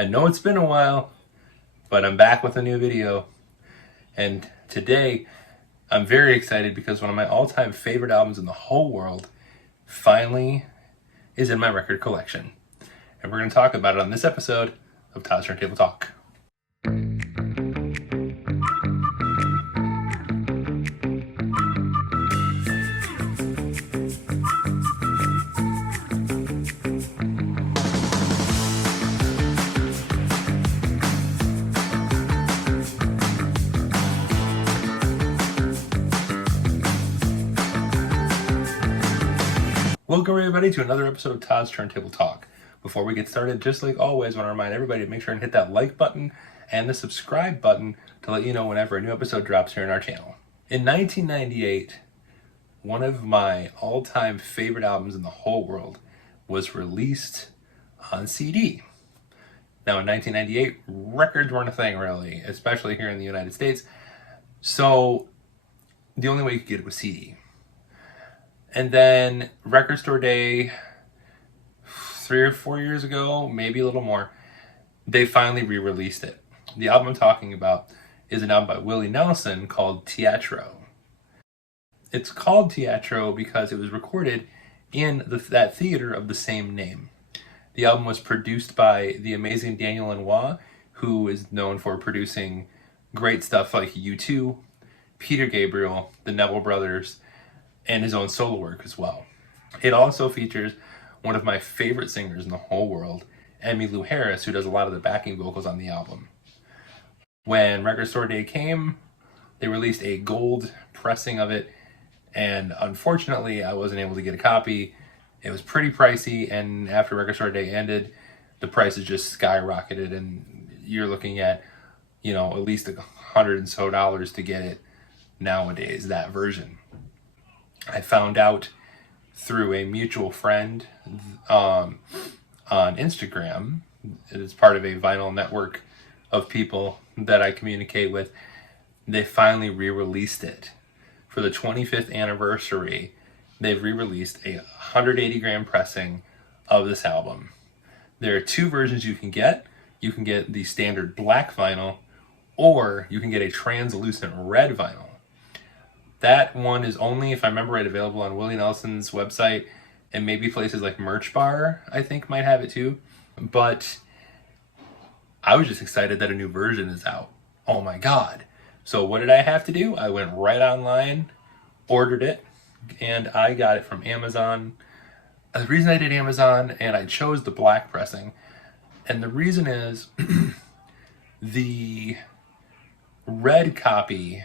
I know it's been a while, but I'm back with a new video. And today, I'm very excited because one of my all-time favorite albums in the whole world finally is in my record collection. And we're going to talk about it on this episode of Todd's Turntable Talk. Welcome everybody to another episode of Todd's Turntable Talk. Before we get started, just like always, I want to remind everybody to make sure and hit that like button and the subscribe button to let you know whenever a new episode drops here on our channel. In 1998, one of my all-time favorite albums in the whole world was released on CD. Now in 1998, records weren't a thing really, especially here in the United States. So the only way you could get it was CD. And then Record Store Day, 3 or 4 years ago, maybe a little more, they finally re-released it. The album I'm talking about is an album by Willie Nelson called Teatro. It's called Teatro because it was recorded in that theater of the same name. The album was produced by the amazing Daniel Lanois, who is known for producing great stuff like U2, Peter Gabriel, the Neville Brothers, and his own solo work as well. It also features one of my favorite singers in the whole world, Emmylou Harris, who does a lot of the backing vocals on the album. When Record Store Day came, they released a gold pressing of it, and unfortunately I wasn't able to get a copy. It was pretty pricey, and after Record Store Day ended, the prices just skyrocketed, and you're looking at, at least $100 and so to get it nowadays, that version. I found out through a mutual friend on Instagram. It is part of a vinyl network of people that I communicate with. They finally re-released it. For the 25th anniversary, they've re-released a 180 gram pressing of this album. There are two versions you can get. You can get the standard black vinyl, or you can get a translucent red vinyl. That one is only, if I remember right, available on Willie Nelson's website, and maybe places like Merch Bar, I think, might have it too. But I was just excited that a new version is out. Oh my God. So what did I have to do? I went right online, ordered it, and I got it from Amazon. The reason I did Amazon, and I chose the black pressing, and the reason is the red copy,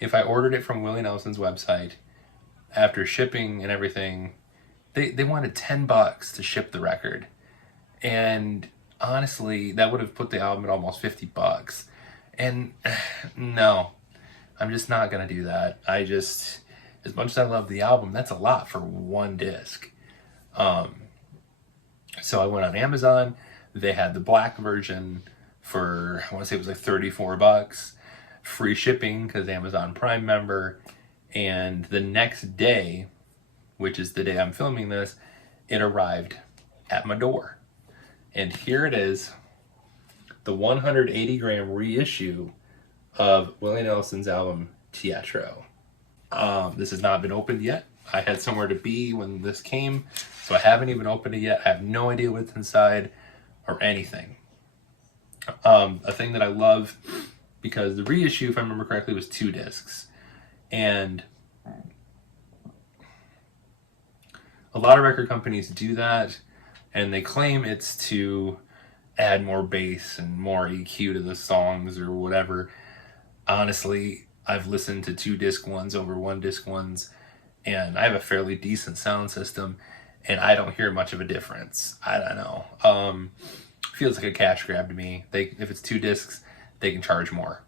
if I ordered it from Willie Nelson's website, after shipping and everything, they wanted $10 to ship the record. And honestly, that would have put the album at almost $50. And no, I'm just not going to do that. As much as I love the album, that's a lot for one disc. So I went on Amazon. They had the black version for, I want to say it was like $34. Free shipping because Amazon Prime member, and the next day, which is the day I'm filming this, it arrived at my door. And here it is, the 180 gram reissue of Willie Nelson's album Teatro. This has not been opened yet. I had somewhere to be when this came, so I haven't even opened it yet. I have no idea what's inside or anything. A thing that I love, because the reissue, if I remember correctly, was 2 discs. And a lot of record companies do that, and they claim it's to add more bass and more EQ to the songs or whatever. Honestly, I've listened to 2 disc ones over 1 disc ones, and I have a fairly decent sound system, and I don't hear much of a difference. I don't know. Feels like a cash grab to me. If it's 2 discs, they can charge more.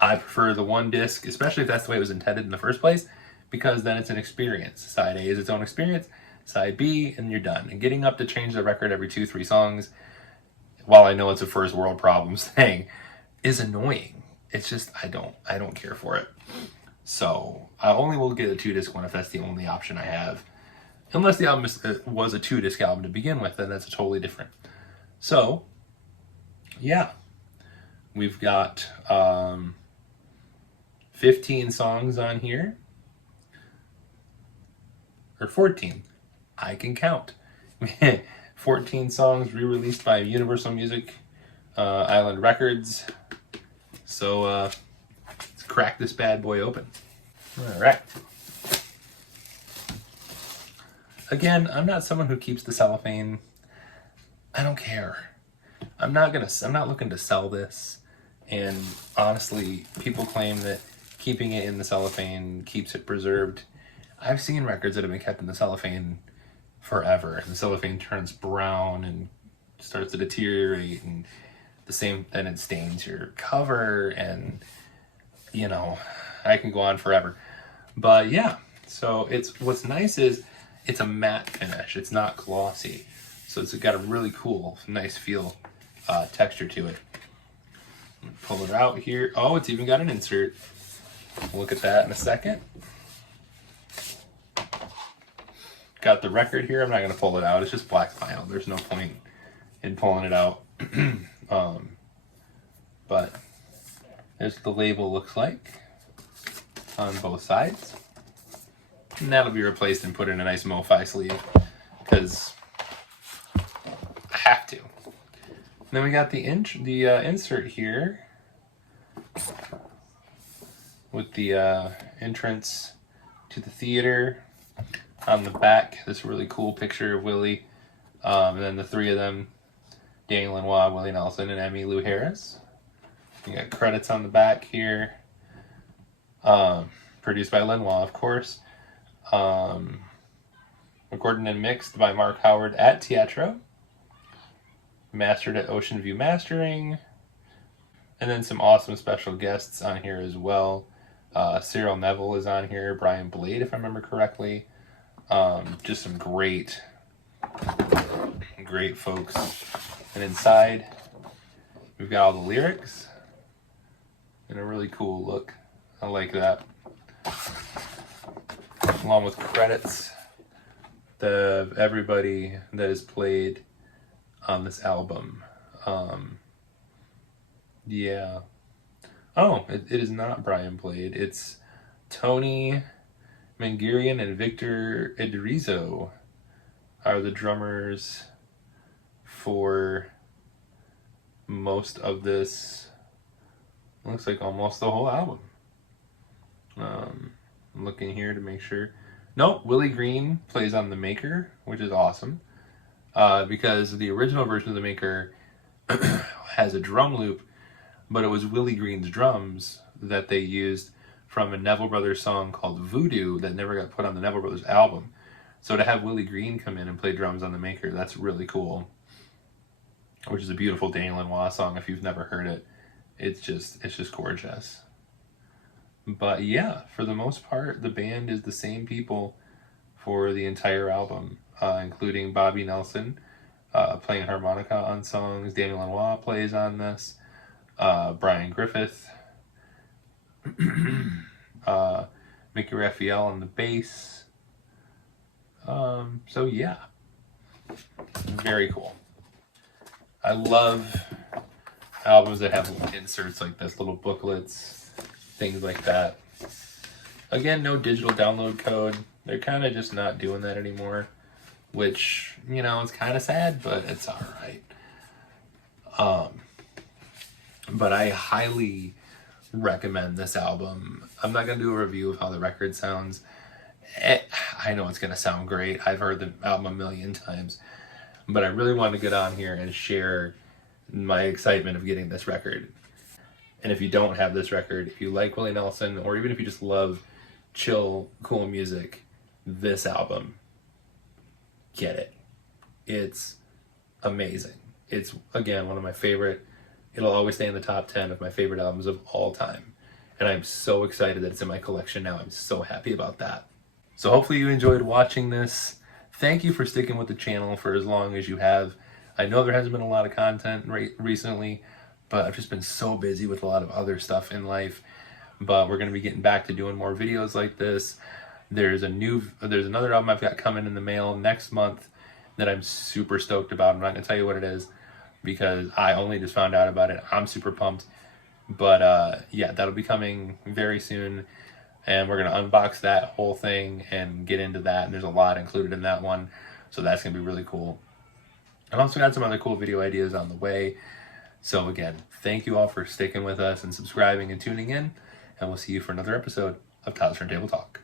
I prefer the 1 disc, especially if that's the way it was intended in the first place, because then it's an experience. Side A is its own experience, side B, and you're done. And getting up to change the record every 2-3 songs, while I know it's a first world problems thing, is annoying. It's just, I don't care for it. So I only will get a 2-disc one if that's the only option I have. Unless the album was a 2-disc album to begin with, then that's totally different. So, yeah, we've got 15 songs on here, or 14. I can count. 14 songs re-released by Universal Music Island Records. So let's crack this bad boy open. All right. Again, I'm not someone who keeps the cellophane. I don't care. I'm not looking to sell this. And honestly, people claim that keeping it in the cellophane keeps it preserved. I've seen records that have been kept in the cellophane forever. The cellophane turns brown and starts to deteriorate, and then it stains your cover, and you know, I can go on forever. But yeah, so what's nice is it's a matte finish. It's not glossy. So it's got a really cool, nice feel, texture to it. Pull it out here. Oh, it's even got an insert. We'll look at that in a second. Got the record here. I'm not going to pull it out. It's just black vinyl. There's no point in pulling it out. But there's what the label looks like on both sides. And that'll be replaced and put in a nice MoFi sleeve because I have to. Then we got the insert here with the entrance to the theater. On the back, this really cool picture of Willie, and then the three of them, Daniel Lanois, Willie Nelson, and Emmylou Harris. You got credits on the back here. Produced by Lanois, of course. Recorded and mixed by Mark Howard at Teatro. Mastered at Ocean View Mastering. And then some awesome special guests on here as well. Cyril Neville is on here. Brian Blade, if I remember correctly. Just some great folks. And inside, we've got all the lyrics and a really cool look. I like that. Along with credits of everybody that is played on this album. Yeah. Oh, it is not Brian Blade. It's Tony Mangirian and Victor Idrizo are the drummers for most of this. Looks like almost the whole album. I'm looking here to make sure. Nope, Willie Green plays on the Maker, which is awesome. Because the original version of the Maker has a drum loop, but it was Willie Green's drums that they used from a Neville Brothers song called Voodoo that never got put on the Neville Brothers album. So to have Willie Green come in and play drums on the Maker, that's really cool. Which is a beautiful Daniel Lanois song if you've never heard it. It's just gorgeous. But yeah, for the most part, the band is the same people for the entire album, including Bobby Nelson playing harmonica on songs. Daniel Lanois plays on this. Brian Griffith. Mickey Raphael on the bass. So yeah, very cool. I love albums that have little inserts like this, little booklets, things like that. Again, no digital download code. They're kind of just not doing that anymore, which, you know, it's kind of sad, but it's all right. But I highly recommend this album. I'm not going to do a review of how the record sounds. I know it's going to sound great. I've heard the album a million times. But I really want to get on here and share my excitement of getting this record. And if you don't have this record, if you like Willie Nelson, or even if you just love chill, cool music, this album, get it. It's amazing. It's, again, one of my favorite. It'll always stay in the top 10 of my favorite albums of all time. And I'm so excited that it's in my collection now. I'm so happy about that. So hopefully you enjoyed watching this. Thank you for sticking with the channel for as long as you have. I know there hasn't been a lot of content recently, but I've just been so busy with a lot of other stuff in life. But we're going to be getting back to doing more videos like this. There's another album I've got coming in the mail next month that I'm super stoked about. I'm not going to tell you what it is, because I only just found out about it. I'm super pumped. But yeah, that'll be coming very soon. And we're going to unbox that whole thing and get into that. And there's a lot included in that one. So that's going to be really cool. I've also got some other cool video ideas on the way. So again, thank you all for sticking with us and subscribing and tuning in. And we'll see you for another episode of Todd's Turntable Talk.